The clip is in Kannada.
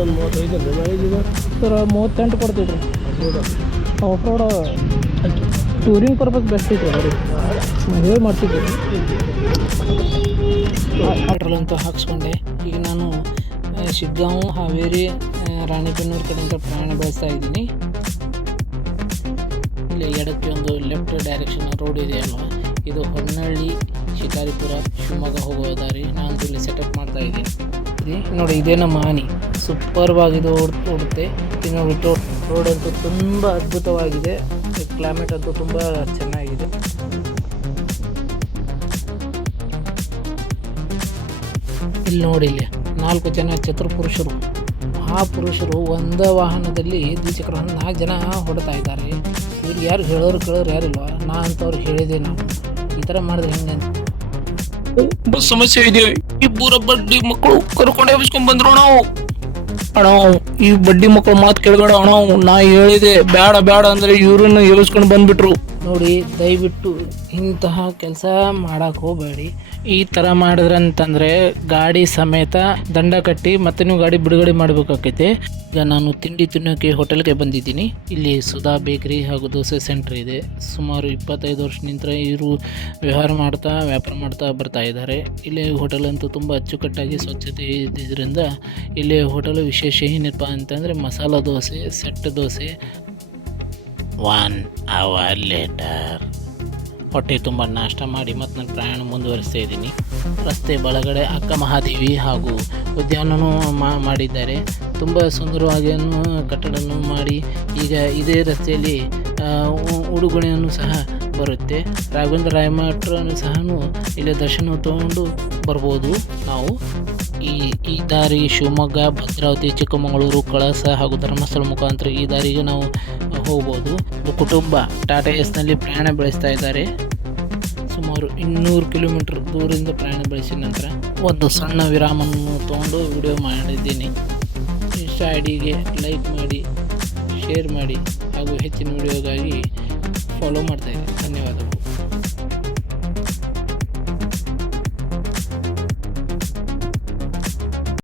ಒಂದು 35 ಅಂದರೆ ಮೈಲೇಜ್ ಇದೆ ಸರ್ 38 ಕೊಡ್ತೀವಿ ರೀ. Of road touring purpose best ಐತೆ ರೀ, ಹೇಳಿ ಮಾಡ್ತಿದ್ವಿ. ಪೆಟ್ರೋಲ್ ಅಂತೂ ಹಾಕ್ಸ್ಕೊಂಡೆ. ಈಗ ನಾನು ಶಿಗ್ಗಾಂವ್, ಹಾವೇರಿ, ರಾಣಿಬೆನ್ನೂರು ಕಡೆಯಿಂದ ಪ್ರಯಾಣ ಬೆಳೆಸ್ತಾ ಇದ್ದೀನಿ. ಇಲ್ಲಿ ಎಡಕ್ಕೆ ಒಂದು ಲೆಫ್ಟ್ ಡೈರೆಕ್ಷನ್ ರೋಡ್ ಇದೆ ಅಲ್ವಾ, ಇದು ಹೊನ್ನಳ್ಳಿ, ಶಿಕಾರಿಪುರ, ಶಿವಮೊಗ್ಗ ಹೋಗುವ ದಾರಿ. ನಾನು ಇಲ್ಲಿ ಸೆಟಪ್ ಮಾಡ್ತಾ ಇದ್ದೀನಿ ನೋಡಿ. ಇದೇ ನಮ್ಮ ಆನಿ, ಸೂಪರ್ವಾಗಿದೆ, ಓಡುತ್ತೆ. ಇದು ನೋಡಿ, ರೋಡ್ ಅಂತೂ ತುಂಬ ಅದ್ಭುತವಾಗಿದೆ. ಕ್ಲೈಮೇಟ್ ಅಂತೂ ತುಂಬ ಚೆನ್ನಾಗಿದೆ. ಇಲ್ಲಿ ನೋಡಿ, ಇಲ್ಲಿ 4 ಜನ ಚತುರ್ಪುರುಷರು, ಮಹಾಪುರುಷರು ಒಂದೇ ವಾಹನದಲ್ಲಿ ದ್ವಿಚಕ್ರ 4 ಜನ ಹೊಡ್ತಾ ಇದ್ದಾರೆ. ಇವ್ರಿಗೆ ಯಾರು ಹೇಳೋರು ಕೇಳೋರು ಯಾರಿಲ್ವ? ನಾ ಅಂತವ್ರಿಗೆ ಹೇಳಿದೆ, ನಾವು ಈ ಥರ ಮಾಡಿದ್ರೆ ಹೆಂಗೆ ಅಂತ ಸಮಸ್ಯೆ ಇದೆ. ಇಬ್ಬರ ಬಡ್ಡಿ ಮಕ್ಕಳು ಕರ್ಕೊಂಡೇ ಬಿಸ್ಕೊಂಡ್ ಬಂದ್ರು. ನಾವು ಅಣ್ಣ, ಈ ಬಡ್ಡಿ ಮಕ್ಕಳು ಮಾತು ಕೇಳಬೇಡ ಅಣ್ಣ, ನಾ ಹೇಳಿದೆ ಬೇಡ ಬೇಡ ಅಂದ್ರೆ ಇವ್ರನ್ನ ಎಬ್ಸ್ಕೊಂಡು ಬಂದ್ಬಿಟ್ರು. ನೋಡಿ, ದಯವಿಟ್ಟು ಇಂತಹ ಕೆಲಸ ಮಾಡಕ್ಕೆ ಹೋಗಬೇಡಿ. ಈ ಥರ ಮಾಡಿದ್ರಂತಂದರೆ ಗಾಡಿ ಸಮೇತ ದಂಡ ಕಟ್ಟಿ ಮತ್ತೆ ನೀವು ಗಾಡಿ ಬಿಡುಗಡೆ ಮಾಡಬೇಕಾಗೈತೆ. ಈಗ ನಾನು ತಿಂಡಿ ತಿನ್ನೋಕ್ಕೆ ಹೋಟೆಲ್ಗೆ ಬಂದಿದ್ದೀನಿ. ಇಲ್ಲಿ ಸುಧಾ ಬೇಕರಿ ಹಾಗೂ ದೋಸೆ ಸೆಂಟ್ರ್ ಇದೆ. ಸುಮಾರು 25 ವರ್ಷದಿಂದ ಇವರು ವ್ಯಾಪಾರ ಮಾಡ್ತಾ ಬರ್ತಾ ಇದ್ದಾರೆ. ಇಲ್ಲಿ ಹೋಟೆಲ್ ಅಂತೂ ತುಂಬ ಅಚ್ಚುಕಟ್ಟಾಗಿ ಸ್ವಚ್ಛತೆ ಇದ್ದಿದ್ದರಿಂದ ಇಲ್ಲಿ ಹೋಟೆಲ್ ವಿಶೇಷ ಏನಪ್ಪ ಅಂತಂದರೆ masala dosa, set dosa. 1 hour later ಹೊಟ್ಟೆ ತುಂಬ ನಾಷ್ಟ ಮಾಡಿ ಮತ್ತು ನನ್ನ ಪ್ರಯಾಣ ಮುಂದುವರಿಸ್ತಾ ಇದ್ದೀನಿ. ರಸ್ತೆ ಬಲಗಡೆ ಅಕ್ಕ ಮಹಾದೇವಿ ಹಾಗೂ ಉದ್ಯಾನವೂ ಮಾಡಿದ್ದಾರೆ. ತುಂಬ ಸುಂದರವಾಗಿ ಕಟ್ಟಡವನ್ನು ಮಾಡಿ ಈಗ ಇದೇ ರಸ್ತೆಯಲ್ಲಿ ಉಡುಗೊಣೆಯನ್ನು ಸಹ ಬರುತ್ತೆ. ರಾಘವೇಂದ್ರ ರಾಯ ಮಠವನ್ನು ಸಹ ಇಲ್ಲಿ ದರ್ಶನ ತಗೊಂಡು ಬರ್ಬೋದು ನಾವು. ಈ ದಾರಿ ಶಿವಮೊಗ್ಗ, ಭದ್ರಾವತಿ, ಚಿಕ್ಕಮಗಳೂರು, ಕಳಸ ಹಾಗೂ ಧರ್ಮಸ್ಥಳ ಮುಖಾಂತರ ಈ ದಾರಿಗೆ ನಾವು ಹೋಗ್ಬೋದು. ಕುಟುಂಬ ಟಾಟಾ ಎಸ್ನಲ್ಲಿ ಪ್ರಯಾಣ ಬೆಳೆಸ್ತಾ ಇದ್ದಾರೆ. ಸುಮಾರು 200 ಕಿಲೋಮೀಟರ್ ದೂರದಿಂದ ಪ್ರಯಾಣ ಬೆಳೆಸಿದ ನಂತರ ಒಂದು ಸಣ್ಣ ವಿರಾಮವನ್ನು ತೊಗೊಂಡು ವಿಡಿಯೋ ಮಾಡಿದ್ದೀನಿ. ಇನ್ಸ್ಟಾ ಐಡಿಗೆ ಲೈಕ್ ಮಾಡಿ, ಶೇರ್ ಮಾಡಿ ಹಾಗೂ ಹೆಚ್ಚಿನ ವಿಡಿಯೋಗಾಗಿ ಫಾಲೋ ಮಾಡ್ತಾಯಿದ್ದೀನಿ. ಧನ್ಯವಾದಗಳು.